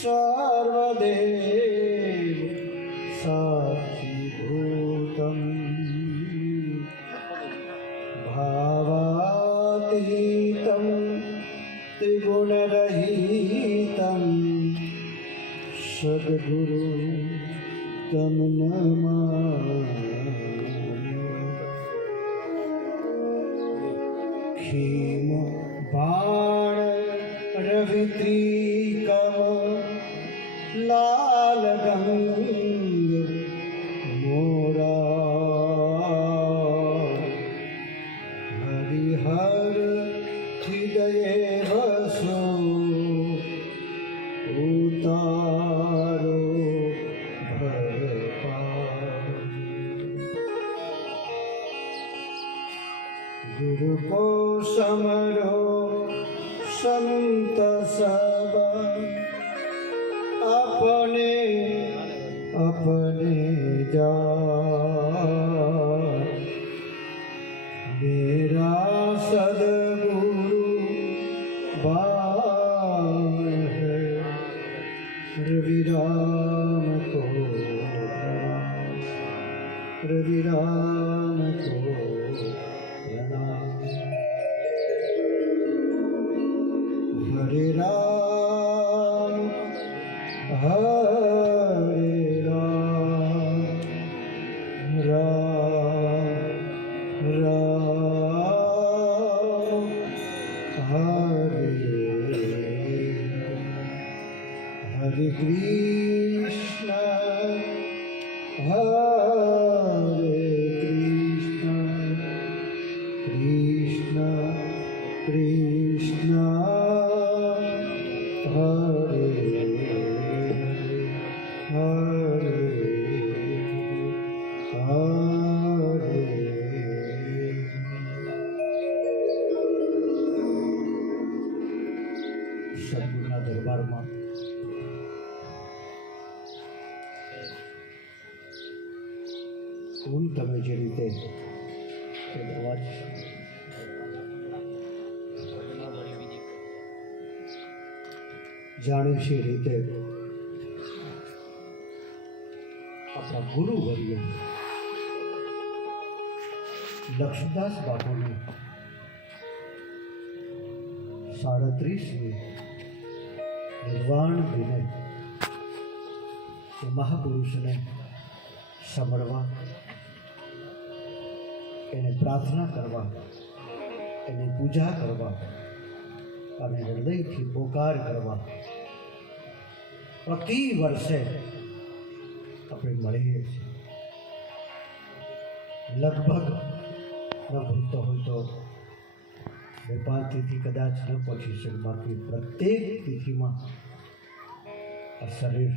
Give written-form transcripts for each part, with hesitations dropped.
सर्वदेव साक्षीभूतं भावातीतं त्रिगुणरहितं सद्गुरु तं नमामि। खीम बाण रवित्रिकम लाल गंग मोरा हरिहर हृदय वसो उतारो भर गुरु को समरो संत सब अपने अपने जा मेरा सदगुरु बाण है रविराम को रविराम को हरे राम राम राम हरे हरे कृष्ण कृष्ण कृष्ण हरे हरे हरे। સદગુરુના દરબારમાં હું તમે જે રીતે અવાજ જાણ્યું છે રીતે આપણા ગુરુવર્ય લક્ષ્મદાસ બાપુની 37મી નિર્વાણ દિને એ મહાપુરુષને સાંભળવા, એને પ્રાર્થના કરવા, એની પૂજા કરવા અને હૃદયથી પોકાર કરવા પ્રતિ વર્ષે આપણે મળીએ છીએ. લગભગ ન ભૂલતો હોય તો 2-5 તિથિ કદાચ ન પહોંચી શકે, બાકી પ્રત્યેક તિથિમાં આ શરીર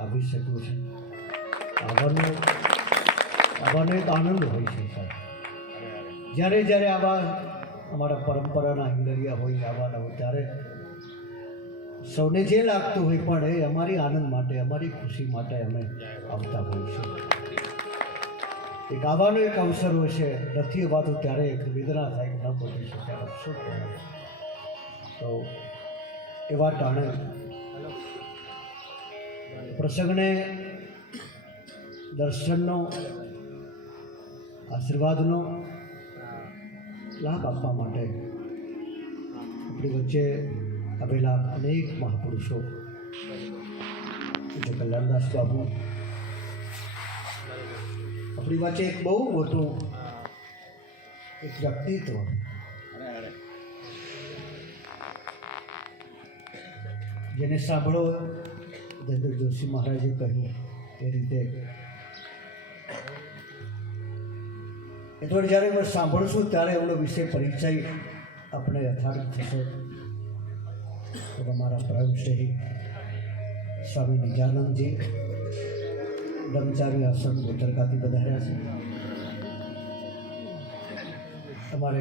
આવી શક્યું છે. આવવાનો એક આનંદ હોય છે સાહેબ. જ્યારે જ્યારે આવા અમારા પરંપરાના હિંગરિયા હોય આવવાના હોય ત્યારે સૌને જે લાગતું હોય પણ એ અમારી આનંદ માટે, અમારી ખુશી માટે અમે આવતા હોઈએ છીએ. એક આવવાનો એક અવસર હોય છે, નથી અવાતું ત્યારે એક વેદના થાય કે ન પહોંચી શકે, અફસોસ થાય. તો એવા ટાણે પ્રસંગને દર્શનનો, આશીર્વાદનો લાભ આપવા માટે આપણી વચ્ચે આવેલા અનેક મહાપુરુષો, જે કલ્યાણદાસ બાબુ આપણી વચ્ચે એક બહુ મોટું એક વ્યક્તિત્વ, જેને સાંભળો જગત જોશી મહારાજે કહ્યું એ રીતે એટલું જ્યારે અમે સાંભળશું ત્યારે એમનો વિષય પરિચય આપણે યથાર્થ થશે. તો અમારા પ્રભુશ્રી સ્વામી નિજાનંદજી બ્રહ્મચારી આશ્રમ ગોતરકાથી પધાર્યા છે. અમારે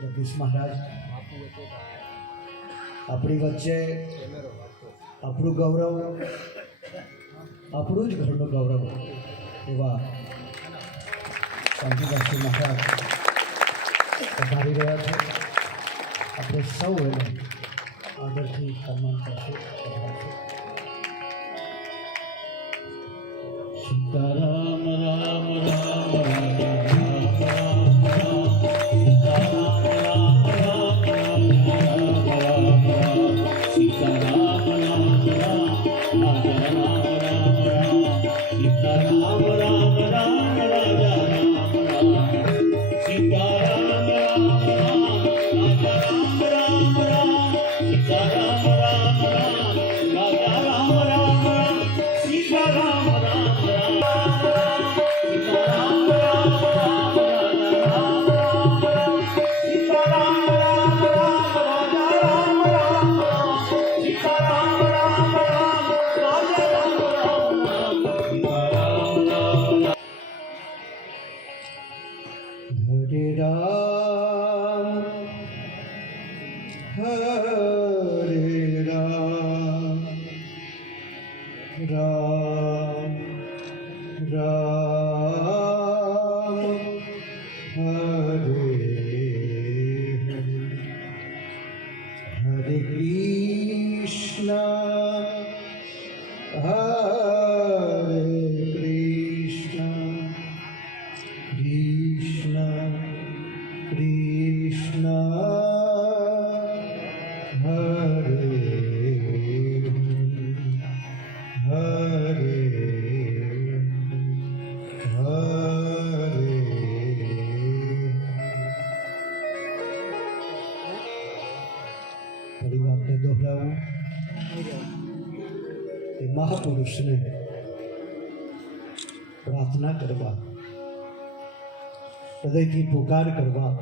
જગદીશ મહારાજ આપણી વચ્ચે આપણું ગૌરવ, આપણું જ ઘરનું ગૌરવ એવા શાંતિદાસજી મહારાજ પધારી રહ્યા છે. આપણે સૌ એને આદરથી સન્માન કરશે. સીતારામ રામ રામ રામ રામ રામ સીતારામ રામ રામ રામ રામ રામ સીતારામ રામ રામ રામ રામ સીતારામ રામ રામ રાજા રામ રામ સીતારામ રામ રામ રામ રામ સીતારામ રામ રામ રાજા રામ રામ રામ સીતારામ રામ રામ સીતારામ રામ રામ રાજા રામ રામ સીતારામ રામ રામ રાજા રામ રામ સીતારામ રામ રામ રાજા રામ રામ સીતારામ રામ હરે રામ રામ રામ હરે હરે કૃષ્ણ કૃષ્ણ કૃષ્ણ હરે હરે ફરી વાતને દોહરાવું એ મહાપુરુષને પ્રાર્થના કરવા, હૃદયથી પુકાર કરવા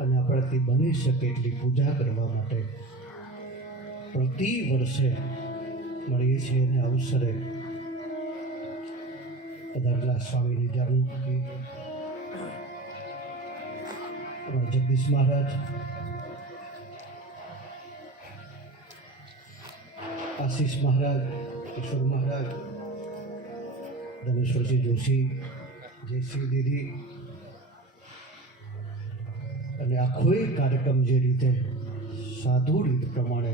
અને આપણાથી બની શકે એટલી પૂજા કરવા માટે પ્રતિ વર્ષે મળીએ છીએ અને અવસરે પધારેલા સ્વામીની જાગૃતિ જગદીશ મહારાજ, આશીષ મહારાજ, કિશોર મહારાજ, ધનેશ્વરજી જોશી, જયશ્રી દીદી અને આખો કાર્યક્રમ જે રીતે સાધુ રીત પ્રમાણે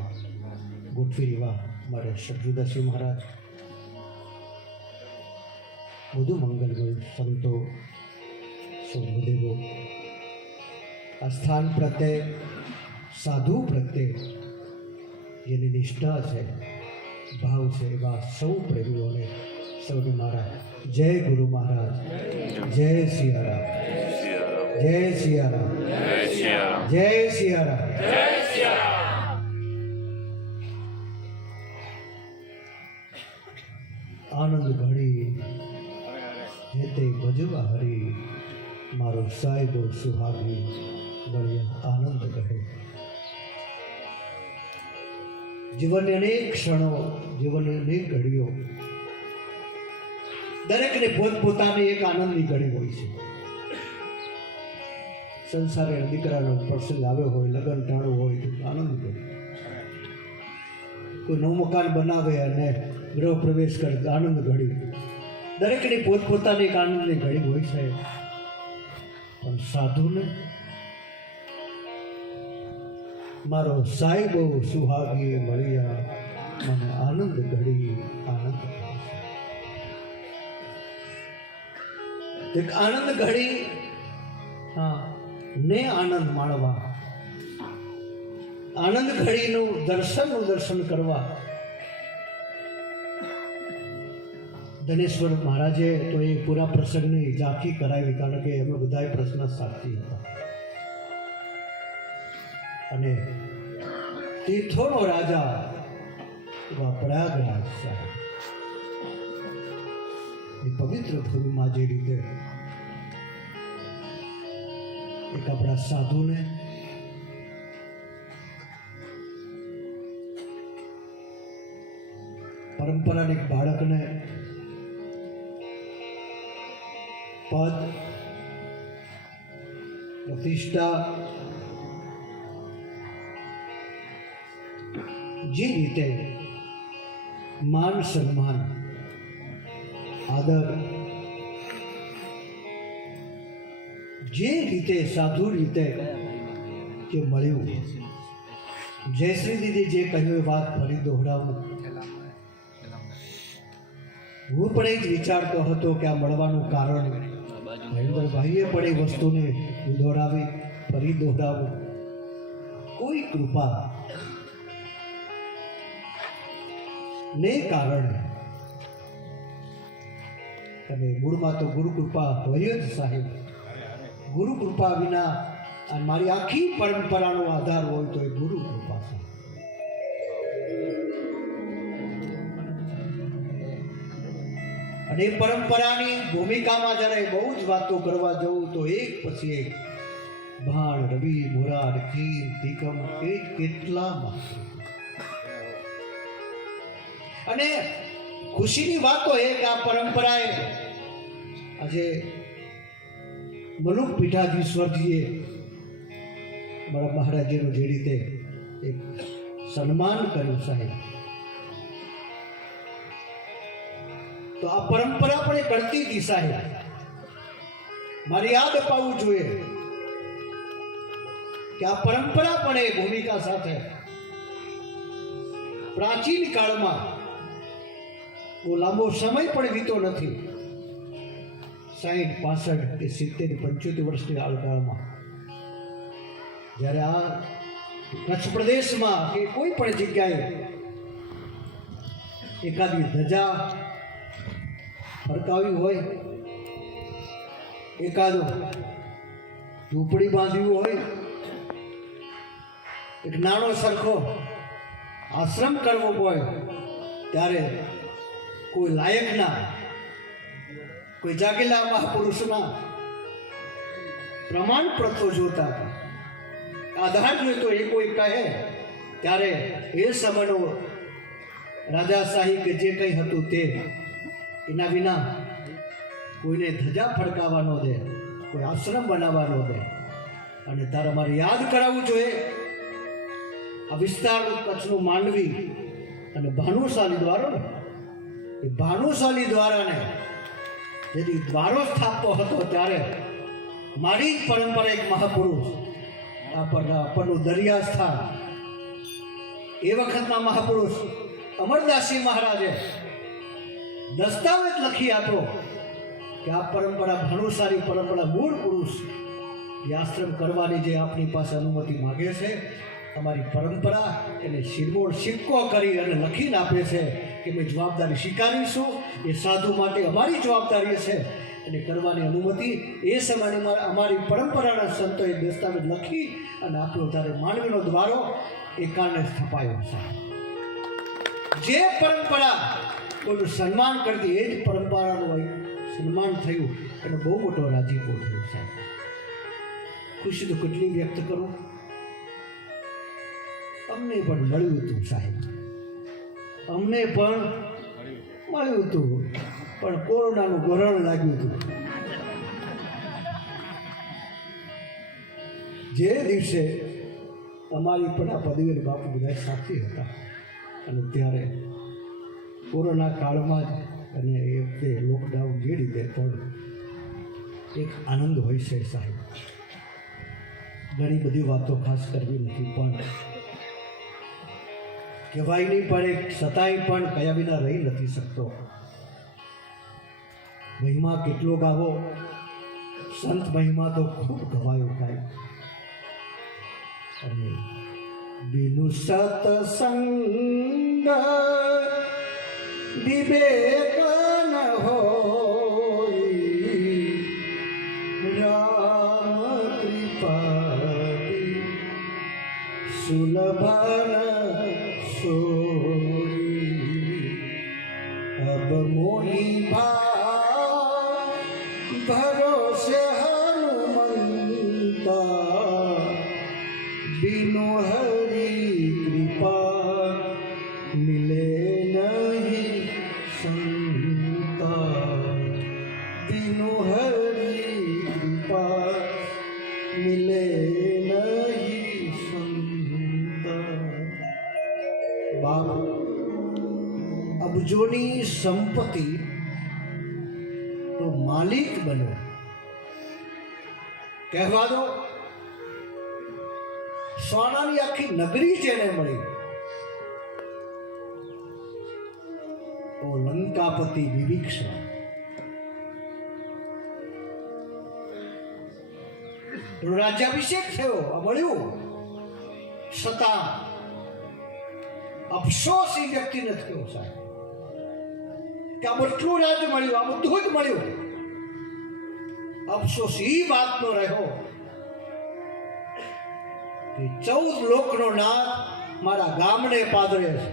ગોઠવી રહ્યા મારે શત્રુદાસજી મહારાજ, બધું મંગલમય સંતો, સૌદેવો, આ સ્થાન પ્રત્યે, સાધુ પ્રત્યે જેની નિષ્ઠા છે, ભાવ છે, એવા સૌ પ્રેમીઓને સૌને મારા જય ગુરુ મહારાજ, જય સિયારામ, જય સિયારામ, જય સિયારામ. આનંદ ઘડી હેતે ભજવા હરી, મારો સાહેબો સુહાગી બળિયા આનંદ કહે. જીવનની અનેક ક્ષણો, જીવનની અનેક ઘડીઓ, દરેકને પોતપોતાની એક આનંદની ઘડી હોય છે. સંસારે દીકરાનો પ્રસંગ આવ્યો હોય, લગ્ન ટાણું હોય તો આનંદ ઘડી, કોઈ નવું મકાન બનાવે અને ગૃહ પ્રવેશ કરે આનંદ ઘડી, દરેકની પોતપોતાની એક આનંદની ઘડી હોય છે. પણ સાધુને મારો સાહેબો સુહાગી મળ્યા, મને આનંદ ઘડી આનંદ. એક આનંદ ઘડી, હા, ને આનંદ માણવા, આનંદ ઘડીનું દર્શન કરવા ધનેશ્વર મહારાજે તો એ પૂરા પ્રસંગની ઝાંખી કરાવી, કારણ કે એમાં બધા પ્રશ્ન સાચી હતા. અને તીર્થોનો રાજા એવા પ્રયાગરાજ સાહેબ, એ પવિત્ર ભૂમિમાં જે રીતે એક આપણા સાધુને પરંપરાની એક બાળકને પદ, પ્રતિષ્ઠા, જે રીતે માન સન્માન, આદર, જે રીતે સાધુ રીતે જે મળ્યું જયશ્રી દીદી જે કહ્યું એ વાત ફરી દોહરાવું. હું પણ એ જ વિચારતો હતો કે આ મળવાનું કારણ મહેન્દ્રભાઈએ પણ એ વસ્તુને દોહરાવી ફરી દોહરાવું. કોઈ કૃપા ને કારણે, અને મૂળમાં તો ગુરુ કૃપા હોય જ સાહેબ. ગુરુ કૃપા વિના અને મારી આખી પરંપરાનો આધાર હોય તો એ ગુરુ કૃપા છે. અને એ પરંપરાની ભૂમિકામાં જ્યારે બહુ જ વાતો કરવા જવું તો એક પછી એક ભાણ, રવિ, મોરાર, કીર, તીકમ, એ કેટલા માત્ર. અને ખુશીની વાતો એ કે આ પરંપરાએ આજે મલુક પીઠાધીશ્વરજીએ મારા મહારાજીનું જે રીતે એક સન્માન કર્યું સાહેબ, તો આ પરંપરા પણ એ કરતી હતી સાહેબ. મારે યાદ અપાવવું જોઈએ કે આ પરંપરા પણ એ ભૂમિકા સાથે પ્રાચીન કાળમાં બહુ લાંબો સમય પણ વીતો નથી, 60, 65 કે 70, 75 વર્ષની કાળમાં જ્યારે આ કચ્છ પ્રદેશમાં કે કોઈ પણ જગ્યાએ એકાદી ધજા ફરકાવી હોય, એકાદું ઝૂંપડી બાંધ્યું હોય, એક નાનો સરખો આશ્રમ કરવો હોય, ત્યારે કોઈ લાયકના, કોઈ જાગેલા મહાપુરુષના પ્રમાણપત્રો જોતા હતા, આધાર જોઈતો એ કોઈ કહે ત્યારે એ સમયનો રાજાશાહી કે જે કંઈ હતું તે એના વિના કોઈને ધજા ફડકાવા ન દે, કોઈ આશ્રમ બનાવવા ન દે. અને તારે મારે યાદ કરાવવું જોઈએ આ વિસ્તાર કચ્છનું માંડવી અને ભાનુશાલી દ્વારો ને, એ ભાનુશાલી દ્વારાને જેથી દ્વારો સ્થાપતો હતો ત્યારે મારી જ પરંપરા એક મહાપુરુષ આપણનું દરિયા સ્થાન એ વખતના મહાપુરુષ અમરદાસજી મહારાજે દસ્તાવેજ લખી આપ્યો કે આ પરંપરા ભાનુશાલી પરંપરા મૂળ પુરુષ જે આશ્રમ કરવાની જે આપણી પાસે અનુમતિ માગે છે, અમારી પરંપરા એને શિરમોળ સિક્કો કરી અને લખીને આપે છે કે મેં જવાબદારી સ્વીકારીશું. એ સાધુ માટે અમારી જવાબદારી છે એને કરવાની અનુમતિ એ સમયની અમારી પરંપરાના સંતોએ દસ્તાવેજ લખી અને આપ્યો. ત્યારે માંડવીનો દ્વારો એ કારણે સ્થપાયો છે. જે પરંપરા કોઈનું સન્માન કરતી એ જ પરંપરાનું સન્માન થયું અને બહુ મોટો રાજીપો થયો સાહેબ. ખુશી તો કેટલી વ્યક્ત કરું. અમને પણ મળ્યું હતું સાહેબ, અમને પણ મળ્યું હતું, પણ કોરોનાનું ગોરણ લાગ્યું હતું. જે દિવસે અમારી પણ આ પદવીર બાપુ બધા સાક્ષી હતા અને ત્યારે કોરોના કાળમાં જ અને એ વખતે લોકડાઉન જે રીતે પણ એક આનંદ હોય છે સાહેબ. ઘણી બધી વાતો ખાસ કરવી નથી પણ કહેવાય નહીં, પણ એક છતાંય પણ કયા વિના રહી નથી શકતો. મહિમા કેટલો ગાવો, સંત મહિમા તો ખૂબ ગવાયો કાંઈ. અને બિનુ સતસંગ વિવેક ન હોય, રામ કૃપા સુલભન સોરી. અબ મોહી ભા ભરોસે હનુમંતા, बिनु हरि कृपा मिले नहीं संता, बिनु हरि कृपा मिले नहीं संता. बाप अबजोनी संपत्ति तो मालिक बनो, कहवा दो સોનાની આખી નગરી જેને મળી, ઓ લંકાપતિ વિભીષણ. રાજ્યાભિષેક થયો, આ મળ્યું, છતાં અફસોસ એ વ્યક્તિને થયો સાહેબ કે આ બધું રાજ મળ્યું, આ બધું જ મળ્યું. અફસોસ એ વાતનો રહ્યો કે 14 લોકનો નાથ મારા ગામને પાદરે છે.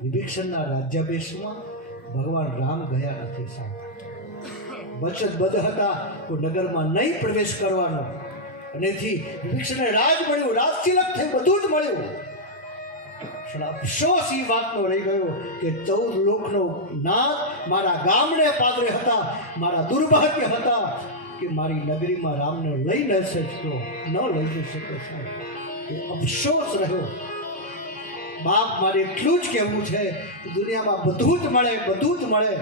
વિભીષણના રાજ્યાભિષેકમાં ભગવાન રામ ગયા નથી સાહેબ. વચનબદ્ધ હતા તો નગરમાં નહીં પ્રવેશ કરવાનો, અને વિભીષણને રાજ મળ્યું, રાજતિલક થયું, બધું જ મળ્યું. અફસોસ એ વાતનો રહી ગયો કે 14 લોકનો નાથ મારા ગામને પાદરે હતા. મારા દુર્ભાગ્ય હતા કે મારી નગરીમાં રામને લઈ ન શકતો, ન લઈ જઈ શકો સાહેબ. એ અફસોસ રહ્યો. બાપ, મારે એટલું જ કહેવું છે કે દુનિયામાં બધું જ મળે, બધું જ મળે,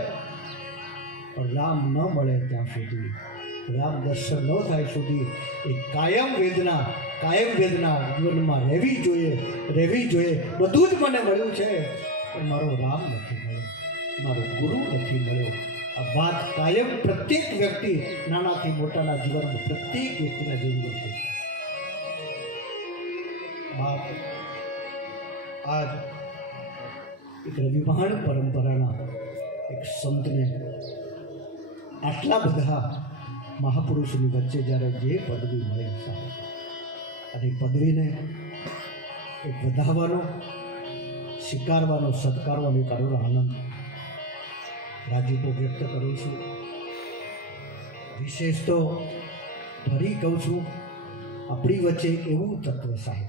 પણ રામ ન મળે ત્યાં સુધી, રામ દર્શન ન થાય સુધી એ કાયમ વેદના જીવનમાં રહેવી જોઈએ. બધું જ મને મળ્યું છે પણ મારો રામ નથી મળ્યો, મારો ગુરુ નથી મળ્યો. આ વાત કાયમ પ્રત્યેક વ્યક્તિ, નાનાથી મોટાના જીવનમાં પ્રત્યેક વ્યક્તિના જીવનમાં છે. બાપ, આજ એક રવિવાણ પરંપરાના એક સંતને આટલા બધા મહાપુરુષોની વચ્ચે જ્યારે જે પદવી મળે સાહેબ, અને પદવીને એક વધાવવાનો, સ્વીકારવાનો, સત્કારવાનો એક અરૂર આનંદ, રાજીપો વ્યક્ત કરું છું. વિશેષ તો ફરી કહું છું, આપણી વચ્ચે એક એવું તત્વ સાહેબ,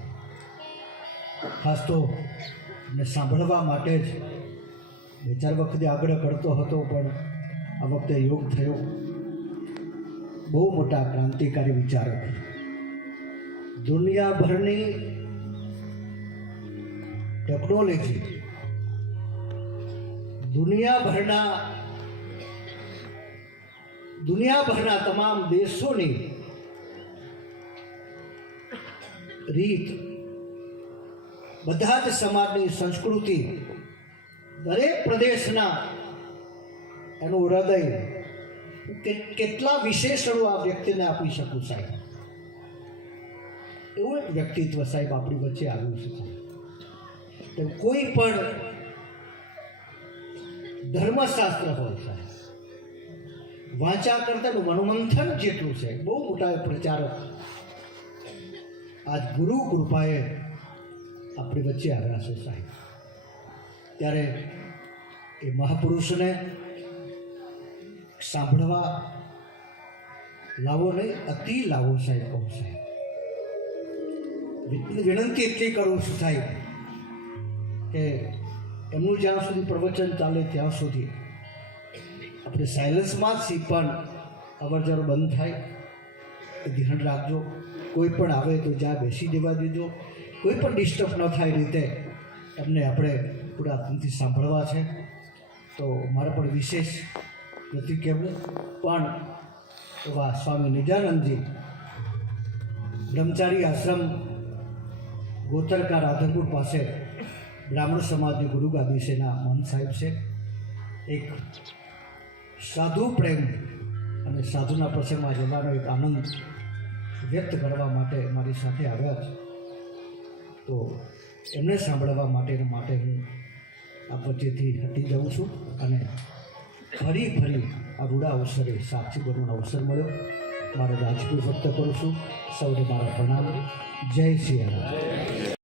ખાસ તો મને સાંભળવા માટે જ 2-4 વખતે આગળ કરતો હતો, પણ આ વખતે યોગ થયો. બહુ મોટા ક્રાંતિકારી વિચારક, દુનિયાભરની ટેકનોલોજી, દુનિયાભરના તમામ દેશોની રીત, બધા જ સમાજની સંસ્કૃતિ, દરેક પ્રદેશના એનું હૃદય, કેટલા વિશેષણો આ વ્યક્તિને આપી શકું સાહેબ. એવું એક વ્યક્તિત્વ સાહેબ આપણી વચ્ચે આવ્યું છે. તો કોઈ પણ ધર્મશાસ્ત્ર હોય સાહેબ, વાંચા કરતાનું મનોમંથન જેટલું છે. બહુ મોટા પ્રચારક આજ ગુરુ કૃપાએ આપણી વચ્ચે આવ્યા છે સાહેબ. ત્યારે એ મહાપુરુષને સાંભળવા લાવો નહીં, અતિ લાવો સાહેબ કહું સાહેબ. વિનંતી એટલી કરું છું સાહેબ કે એમનું જ્યાં સુધી પ્રવચન ચાલે ત્યાં સુધી આપણે સાયલન્સમાં જ પણ અવરજવર બંધ થાય એ ધ્યાન રાખજો. કોઈ પણ આવે તો જ્યાં બેસી દેવા દેજો, કોઈ પણ ડિસ્ટર્બ ન થાય રીતે એમને આપણે પૂરા દિલથી સાંભળવા છે. તો મારે પણ વિશેષ નથી કહેવું, પણ એવા સ્વામી નિજાનંદજી બ્રહ્મચારી આશ્રમ ગોતરકા રાધનપુર પાસે બ્રાહ્મણ સમાજની ગુરુ ગાદીસેના મહંત સાહેબ છે. એક સાધુ પ્રેમ અને સાધુના પ્રસંગમાં જવાનો એક આનંદ વ્યક્ત કરવા માટે મારી સાથે આવ્યા છે. તો એમને સાંભળવા માટે હું આ વચ્ચેથી હટી જાઉં છું, અને ફરી આ રૂડા અવસરે સાક્ષી બનવાનો અવસર મળ્યો. મારો રાજકીય વ્યક્ત કરું છું. સૌને મારા પ્રણામ. જય સિયારામ.